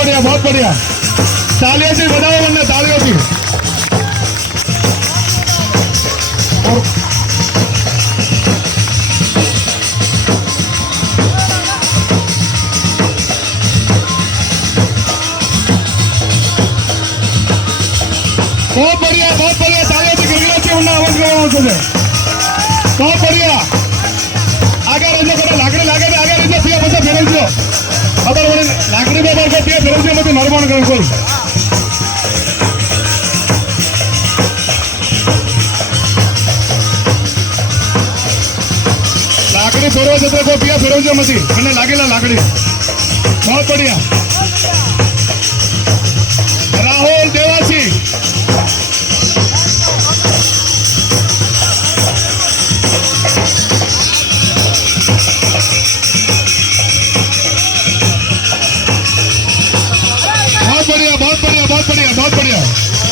बढ़िया बहुत बढ़िया तालियों से बजाओ वरना तालियों से बहुत बढ़िया तालियों से गिरगिरा से वरना आवाज करवाना बहुत बढ़िया आगे रहो कदा लाकड़ी लागे आगे रहो पिया बसा फेरवजो अगर वने लाकड़ी बाबर को पिया फेरवजो मते निर्माण करण कोई लाकड़ी फेरवा जते को पिया फेरवजो मते મને लागेला लाकड़ी बहुत बढ़िया राहुल देवासी बहुत बढ़िया बहुत बढ़िया